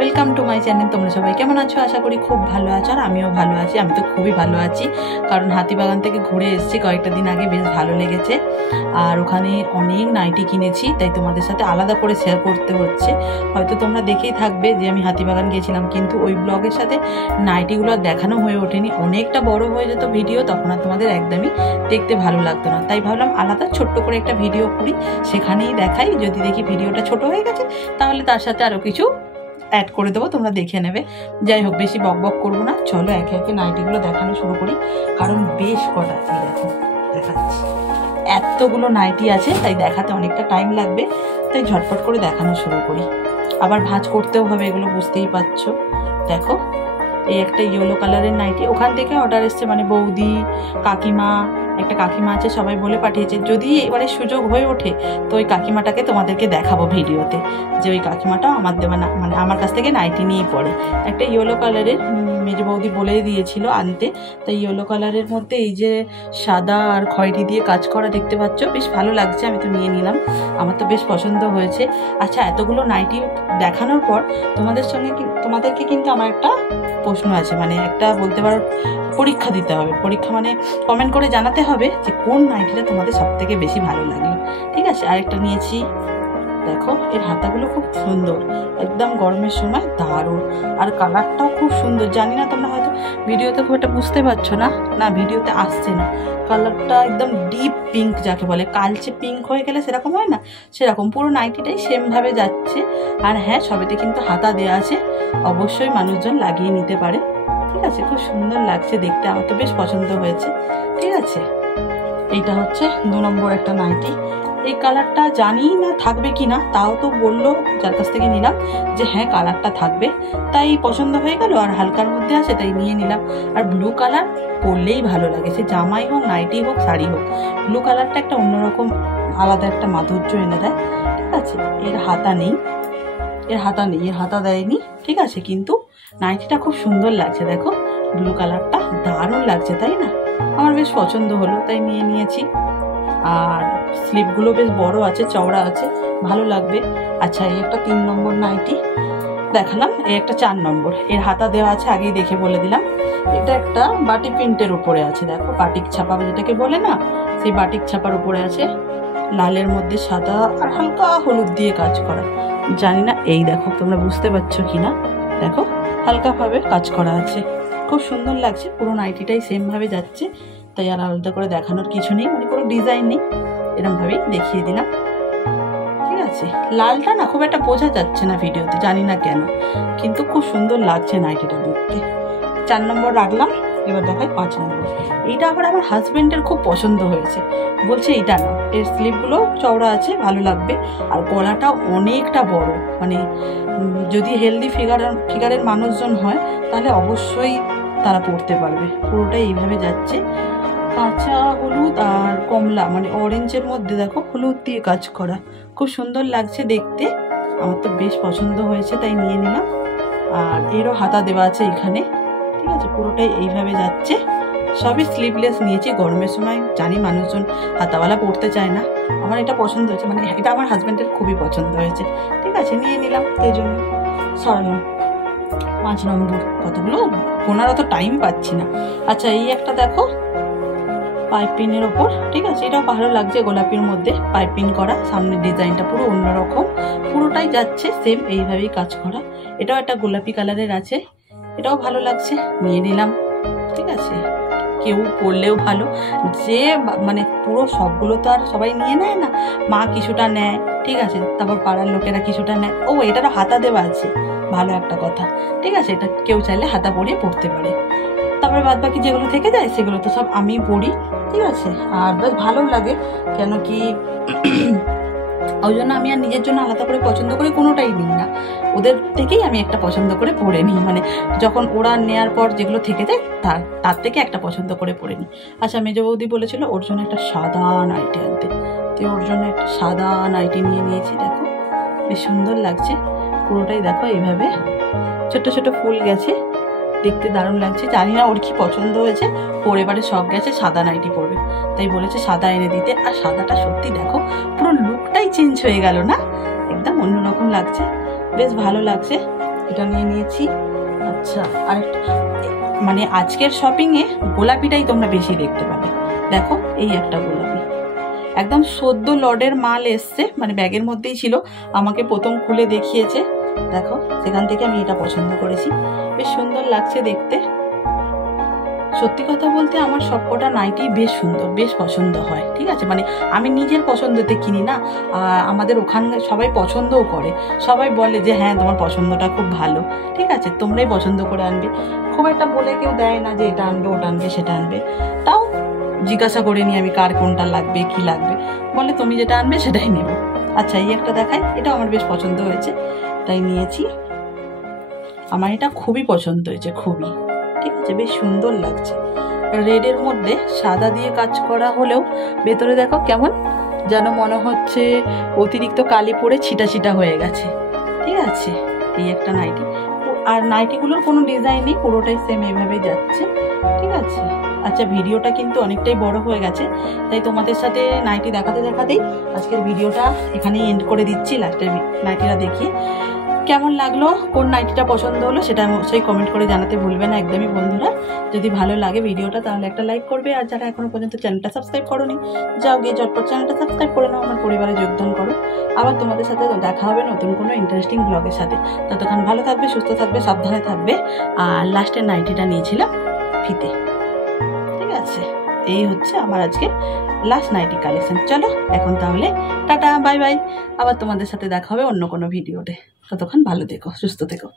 Welcome to my channel. তোমরা সবাই কেমন আছো? আশা করি খুব ভালো আছো, আর আমিও ভালো আছি। আমি তো খুবই ভালো আছি, কারণ হাতিবাগান থেকে ঘুরে এসেছি কয়েকটা দিন আগে, বেশ ভালো লেগেছে। আর ওখানে অনেক নাইটি কিনেছি, তাই তোমাদের সাথে আলাদা করে শেয়ার করতে হচ্ছে। হয়তো তোমরা দেখেই থাকবে যে আমি হাতিবাগান গিয়েছিলাম, কিন্তু ওই ব্লগের সাথে নাইটিগুলো দেখানো হয়ে ওঠেনি। অনেকটা বড় হয়ে যেত ভিডিও, তখন আর তোমাদের একদমই দেখতে ভালো লাগতো না। তাই ভাবলাম আলাদা ছোট্ট করে একটা ভিডিও করি, সেখানেই দেখাই। যদি দেখি ভিডিওটা ছোট হয়ে গেছে, তাহলে তার সাথে আরও কিছু অ্যাড করে দেবো, তোমরা দেখে নেবে। যাই হোক, বেশি বক বক করবো না, চলো একে একে নাইটিগুলো দেখানো শুরু করি, কারণ বেশ কটা দেখো দেখাচ্ছি। এতগুলো নাইটি আছে, তাই দেখাতে অনেকটা টাইম লাগবে, তাই ঝটপট করে দেখানো শুরু করি। আবার ভাঁজ করতেও হবে, এগুলো বুঝতেই পারছো। দেখো, এই একটা ইয়েলো কালারের নাইটি ওখান থেকে অর্ডার এসছে, মানে বৌদি, কাকিমা, একটা কাকিমা আছে, সবাই বলে পাঠিয়েছে। যদি এবারে সুযোগ হয়ে ওঠে, তো ওই কাকিমাটাকে তোমাদেরকে দেখাবো ভিডিওতে, যে ওই কাকিমাটাও আমার দেওয়া না, মানে আমার কাছ থেকে নাইটি নিয়েই পড়ে। একটা ইয়েলো কালারের মেজে বৌদি বলেই দিয়েছিল আনতে, তাই ইয়েলো কালারের মধ্যে এই যে সাদা আর খয়েরি দিয়ে কাজ করা দেখতে পাচ্ছ, বেশ ভালো লাগছে। আমি তো নিয়ে নিলাম, আমার তো বেশ পছন্দ হয়েছে। আচ্ছা, এতগুলো নাইটি দেখানোর পর তোমাদেরকে কিন্তু আমার একটা প্রশ্ন আছে, মানে একটা বলতে পারো পরীক্ষা দিতে হবে। পরীক্ষা মানে কমেন্ট করে জানাতে হবে যে কোন নাইটিটা তোমাদের সব থেকে বেশি ভালো লাগলো। ঠিক আছে, আরেকটা নিয়েছি। দেখো, এর হাতাগুলো খুব সুন্দর, একদম গরমের সময় দারুণ। আর কালারটাও খুব সুন্দর। জানি না তোমরা হয়তো ভিডিওতে খুব একটা বুঝতে পারছো না, ভিডিওতে আসছে না। কালারটা একদম ডিপ পিঙ্ক, যাকে বলে কালচে পিঙ্ক হয়ে গেলে সেরকম হয় না, সেরকম পুরো নাইটিটাই সেমভাবে যাচ্ছে। আর হ্যাঁ, সবেতে কিন্তু হাতা দেওয়া আছে, অবশ্যই মানুষজন লাগিয়ে নিতে পারে। ঠিক আছে, খুব সুন্দর লাগছে দেখতে, আমার তো বেশ পছন্দ হয়েছে। ঠিক আছে, এইটা হচ্ছে 2 নম্বর একটা নাইটি। এই কালারটা জানি না থাকবে কি না, তাও তো বললো যার কাছ থেকে নিলাম যে হ্যাঁ কালারটা থাকবে, তাই পছন্দ হয়ে গেল। আর হালকার মধ্যে আছে, তাই নিয়ে নিলাম। আর ব্লু কালার পরলেই ভালো লাগে, সে জামাই হোক, নাইটি হোক, শাড়ি হোক, ব্লু কালারটা একটা অন্যরকম আলাদা একটা মাধুর্য এনে দেয়। ঠিক আছে, এর হাতা নেই, এর হাতা দেয়নি। ঠিক আছে, কিন্তু নাইটিটা খুব সুন্দর লাগছে। দেখো, ব্লু কালারটা দারুণ লাগছে, তাই না? আমার বেশ পছন্দ হলো, তাই নিয়ে নিয়েছি। আর স্লিপগুলো বেশ বড় আছে, চওড়া আছে, ভালো লাগবে। আচ্ছা, এই একটা 3 নম্বর নাইটি দেখালাম, এই একটা 4 নম্বর। এর হাতা দেওয়া আছে, আগেই দেখে বলে দিলাম। এটা একটা বাটিক প্রিন্টের উপরে আছে। দেখো, বাটিক ছাপা যেটাকে বলে না, সেই বাটিক ছাপার উপরে আছে, লালের মধ্যে সাদা আর হালকা হলুদ দিয়ে কাজ করা। জানি না এই দেখো তোমরা বুঝতে পারছো কিনা, দেখো হালকাভাবে কাজ করা আছে, খুব সুন্দর লাগছে। পুরো নাইটিটাই সেম ভাবে যাচ্ছে, তাই আর আলাদা করে দেখানোর কিছু নেই, মানে কোনো ডিজাইন নেই, এরকম ভাবেই দেখিয়ে দিলাম। ঠিক আছে, লালটা না খুব একটা বোঝা যাচ্ছে না ভিডিওতে, জানি না কেন, কিন্তু খুব সুন্দর লাগছে নাইটিটা দেখতে। 4 নম্বর রাখলাম। এবার দেখাই 5 নম্বর। এইটা আবার আমার হাজবেন্ডের খুব পছন্দ হয়েছে, বলছে এইটা না, এর স্লিপগুলো চওড়া আছে, ভালো লাগবে। আর গলাটা অনেকটা বড়, মানে যদি হেলদি ফিগারের মানুষজন হয়, তাহলে অবশ্যই তারা পরতে পারবে। পুরোটাই এইভাবে যাচ্ছে, কাঁচা হলুদ আর কমলা, মানে অরেঞ্জের মধ্যে দেখো হলুদ দিয়ে কাজ করা, খুব সুন্দর লাগছে দেখতে। আমার তো বেশ পছন্দ হয়েছে, তাই নিয়ে নিলাম। আর এরও হাতা দেওয়া আছে এখানে। ঠিক আছে, পুরোটাই এইভাবে যাচ্ছে। সবই স্লিভলেস নিয়েছি, গরমের সময় জানি মানুষজন হাতাওয়ালা পরতে চায় না, আমার এটা পছন্দ হয়েছে, মানে এটা আমার হাজব্যান্ডের খুবই পছন্দ হয়েছে। ঠিক আছে, নিয়ে নিলাম, তাই জন্য সরালাম। 5 নম্বর, কতগুলো গোনার অত টাইম পাচ্ছি না। আচ্ছা, এই একটা দেখো, পাইপিনের ওপর। ঠিক আছে, এটাও ভালো লাগছে, গোলাপির মধ্যে পাইপিং করা, সামনের ডিজাইনটা পুরো অন্যরকম, পুরোটাই যাচ্ছে সেম এইভাবেই কাজ করা। এটাও একটা গোলাপি কালারের আছে, এটাও ভালো লাগছে, নিয়ে নিলাম। ঠিক আছে, কেউ পরলেও ভালো, যে মানে পুরো সবগুলো তো আর সবাই নিয়ে নেয় না, মা কিছুটা নেয়, ঠিক আছে, তারপর পাড়ার লোকেরা কিছুটা নেয়। ও, এটারও হাতা দেওয়া আছে, ভালো একটা কথা। ঠিক আছে, এটা কেউ চাইলে হাতা পরিয়ে পড়তে পারে। তারপরে বাদ বাকি যেগুলো থেকে যায়, সেগুলো তো সব আমি পড়ি। ঠিক আছে, আর বেশ ভালো লাগে, কেন কি ওই জন্য আমি আর নিজের জন্য আলাদা করে পছন্দ করে কোনোটাই নিই না, ওদের থেকেই আমি একটা পছন্দ করে পরে নিই, মানে যখন ওরা নেওয়ার পর যেগুলো থেকে যায় তার থেকে একটা পছন্দ করে পরে নিই। আচ্ছা, মেজো বৌদি বলেছিল ওর জন্য একটা সাদা নাইটি আনতে, তো ওর জন্য একটা সাদা নাইটি নিয়ে নিয়েছি। দেখো, বেশ সুন্দর লাগছে, পুরোটাই দেখো এইভাবে ছোট ছোট ফুল গেছে, দেখতে দারুণ লাগছে। জানি না ওর কি পছন্দ হয়েছে, পরে বারে সব গেছে সাদা নাইটি পরবে, তাই বলেছে সাদা এনে দিতে। আর সাদাটা সত্যি দেখো পুরো লুকটাই চেঞ্জ হয়ে গেল না, একদম অন্যরকম লাগছে, বেশ ভালো লাগছে। এটা নিয়ে নিয়েছি। আচ্ছা, আরেকটা মানে আজকের শপিংয়ে গোলাপিটাই তোমরা বেশি দেখতে পাবে। দেখো এই একটা গোলাপি, একদম সদ্য লডের মাল এসছে, মানে ব্যাগের মধ্যেই ছিল, আমাকে প্রথম খুলে দেখিয়েছে। দেখো সেখান থেকে আমি এটা পছন্দ করেছি, বেশ সুন্দর লাগছে দেখতে। সত্যি কথা বলতে আমার সবকটা নাইটি বেশ সুন্দর, বেশ পছন্দ হয়। ঠিক আছে, মানে আমি নিজের পছন্দতে কিনি না, আমাদের ওখানে সবাই পছন্দও করে, সবাই বলে যে হ্যাঁ তোমার পছন্দটা খুব ভালো। ঠিক আছে, তোমরাই পছন্দ করে আনবে, খুব একটা বলে কেউ দেয় না যে এটা আনবে ওটা আনবে সেটা আনবে। তাও জিজ্ঞাসা করে নিই আমি কার কোনটা লাগবে কি লাগবে, বলে তুমি যেটা আনবে সেটাই নেব। আচ্ছা এই একটা দেখাই, এটা আমার বেশ পছন্দ হয়েছে তাই নিয়েছি। আমার এটা খুবই পছন্দ হয়েছে, খুবই। ঠিক আছে, বেশ সুন্দর লাগছে, রেডের মধ্যে সাদা দিয়ে কাজ করা হলেও ভেতরে দেখো কেমন যেন মনে হচ্ছে অতিরিক্ত কালি পড়ে ছিটা ছিটা হয়ে গেছে। ঠিক আছে, এই একটা নাইটি, আর নাইটিগুলোর কোনো ডিজাইন নেই, পুরোটাই সেম এইভাবে যাচ্ছে। ঠিক আছে, আচ্ছা ভিডিওটা কিন্তু অনেকটাই বড় হয়ে গেছে, তাই তোমাদের সাথে নাইটি দেখাতে দেখাতেই আজকের ভিডিওটা এখানেই এন্ড করে দিচ্ছি। লাস্টের নাইটিটা দেখিয়ে কেমন লাগলো, কোন নাইটিটা পছন্দ হলো সেটা অবশ্যই কমেন্ট করে জানাতে ভুলবে না একদমই বন্ধুরা। যদি ভালো লাগে ভিডিওটা তাহলে একটা লাইক করবে, আর যারা এখনো পর্যন্ত চ্যানেলটা সাবস্ক্রাইব করোনি যাও গিয়ে চটপট চ্যানেলটা সাবস্ক্রাইব করে নাও, আমার পরিবারে যোগদান করো। আবার তোমাদের সাথে দেখা হবে নতুন কোনো ইন্টারেস্টিং ব্লগের সাথে। ততক্ষণ ভালো থাকবে, সুস্থ থাকবে, সাবধানে থাকবে। আর লাস্টের নাইটিটা নিয়েছিলাম ফিতে। ঠিক আছে, এই হচ্ছে আমার আজকে লাস্ট নাইটি কালেকশন। চলো এখন তাহলে টাটা বাই বাই, আবার তোমাদের সাথে দেখা হবে অন্য কোনো ভিডিওতে। ততক্ষণ ভালো থেকো, সুস্থ থেকো।